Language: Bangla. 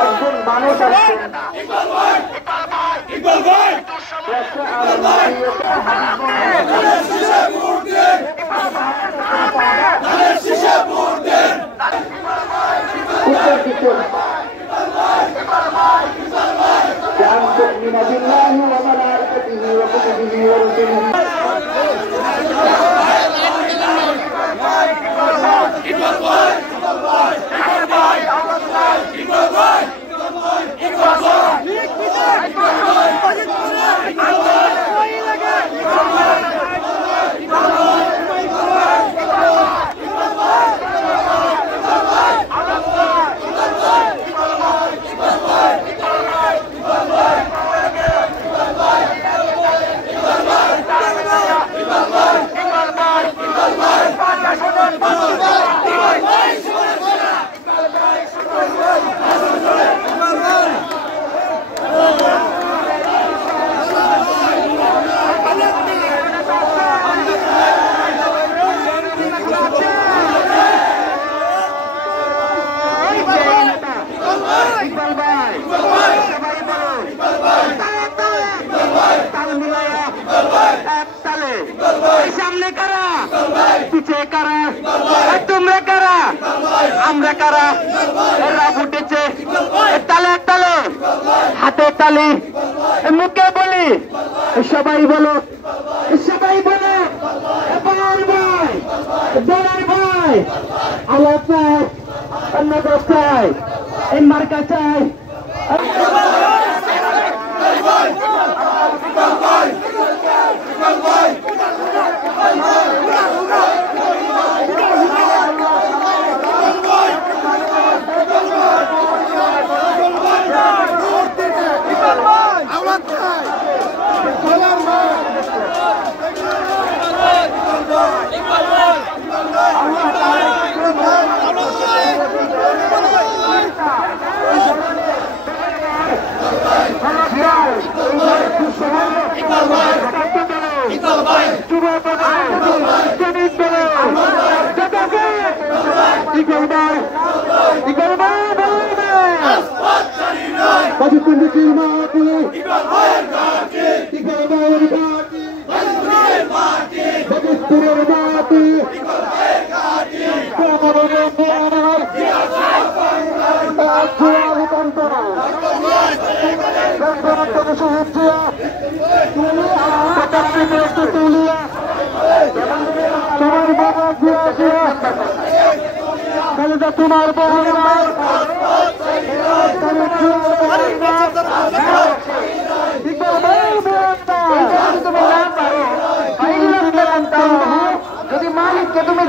একজন মানুষ আসছেন أن تؤمن بالله وملائكته وكتبه ورسله सामने करा पीछे करा तुमरा करा আমরা কারা রাব উঠেছে তালে তালে হাতে তালি মুখে বলি সবাই বলো বলার ভাই বলার ভাই আল্লাহ চাই অন্য চাই এই মার্কা চাই তোমার যদি মালিককে তুমি